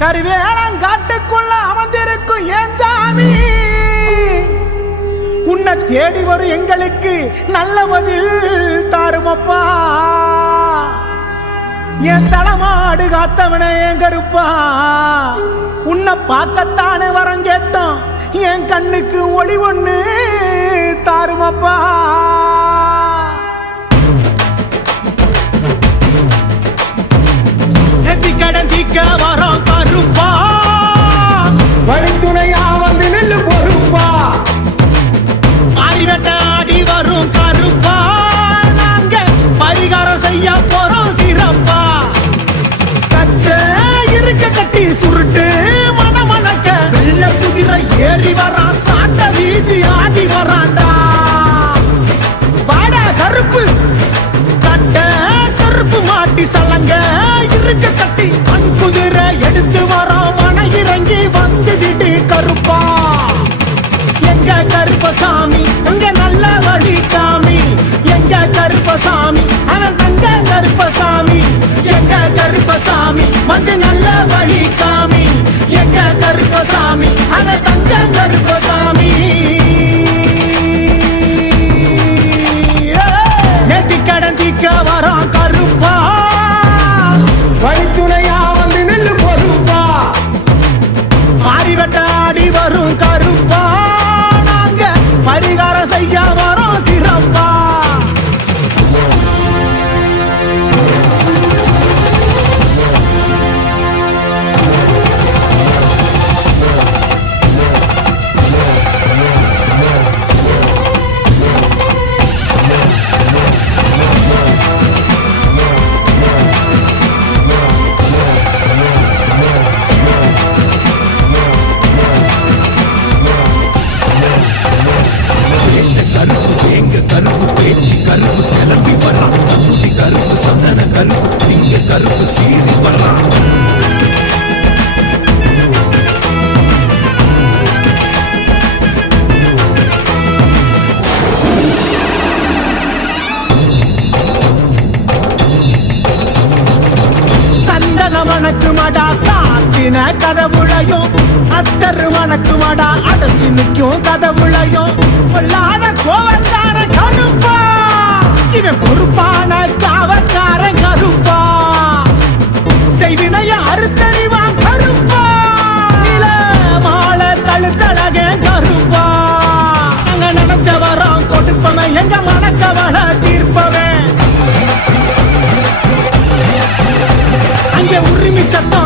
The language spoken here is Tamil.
கருவேலங்காட்டுக்குள்ள அமர்ந்திருக்கும் ஏன் சாமி, உன்னை தேடி வரும் எங்களுக்கு நல்ல பதில் தாருமப்பா. என் தலைமாடு காத்தவன என் கருப்பா, உன்னை பார்க்கத்தானே வரம் கேட்டோம், என் கண்ணுக்கு ஒளி ஒண்ணு தாருமப்பா. கடன் தீக்க வரோம் கருப்பா, வழித்துணையா வந்து நெல்லு பொறுப்பா, ஆடி வரும் கருப்பா, நாங்க பரிகாரம் செய்ய போறோம் சிறப்பா. கச்ச இருக்க கட்டி சுருட்டு மனமணக்க வெள்ள குதிரை ஏறி வரான், சாட்ட வீசி ஆடி வராண்டா. வாட கருப்பு கட்ட செருப்பு மாட்டி சலங்க இருக்க கட்டி மண் குதிரை எடுத்து வரோம், மன இறங்கி வந்து விட்டு கருப்பா. எங்க கருப்பசாமி அங்க நல்ல வழி காமி, எங்க கருப்பசாமி அவன் தங்க கருப்பசாமி, எங்க கருப்பசாமி வந்து நல்ல வழி காமி, எங்க கருப்பசாமி அவன் தங்க கருப்பசாமி. நேத்தி கடந்திக்க வரோம் கருப்பா, வழித்துணையா வந்து நெல்லு பொறுப்பா, மாறிவட்டாடி வரும் கருப்பா, நாங்க பரிகாரம் செய்ய வரோம் சிறப்பா. கருப்பு பேச்சு கருப்பு கிளம்பி வர்றான், சங்குடி கருப்பு சந்தன கருப்பு சிங்க கருப்பு சீறி வர்றான். சந்தன மணக்கு மடா சாத்தின கதவுளையும், அத்தரு மணக்கு மடா அடைச்சு நிற்கும் கதவுளையும், பொல்லாத கோவக்கார கருப்பா, இவன் பொறுப்பான காவக்கார கருப்பா, செய்வினைய அறுத்தறிவான் கருப்பா, நில மாலை கழுத்தழக கருப்பா, அங்க நினைச்ச வரோம் கொடுப்பவன், எங்க மனக்கவள தீர்ப்பவன், அங்க உரிமை சத்தம்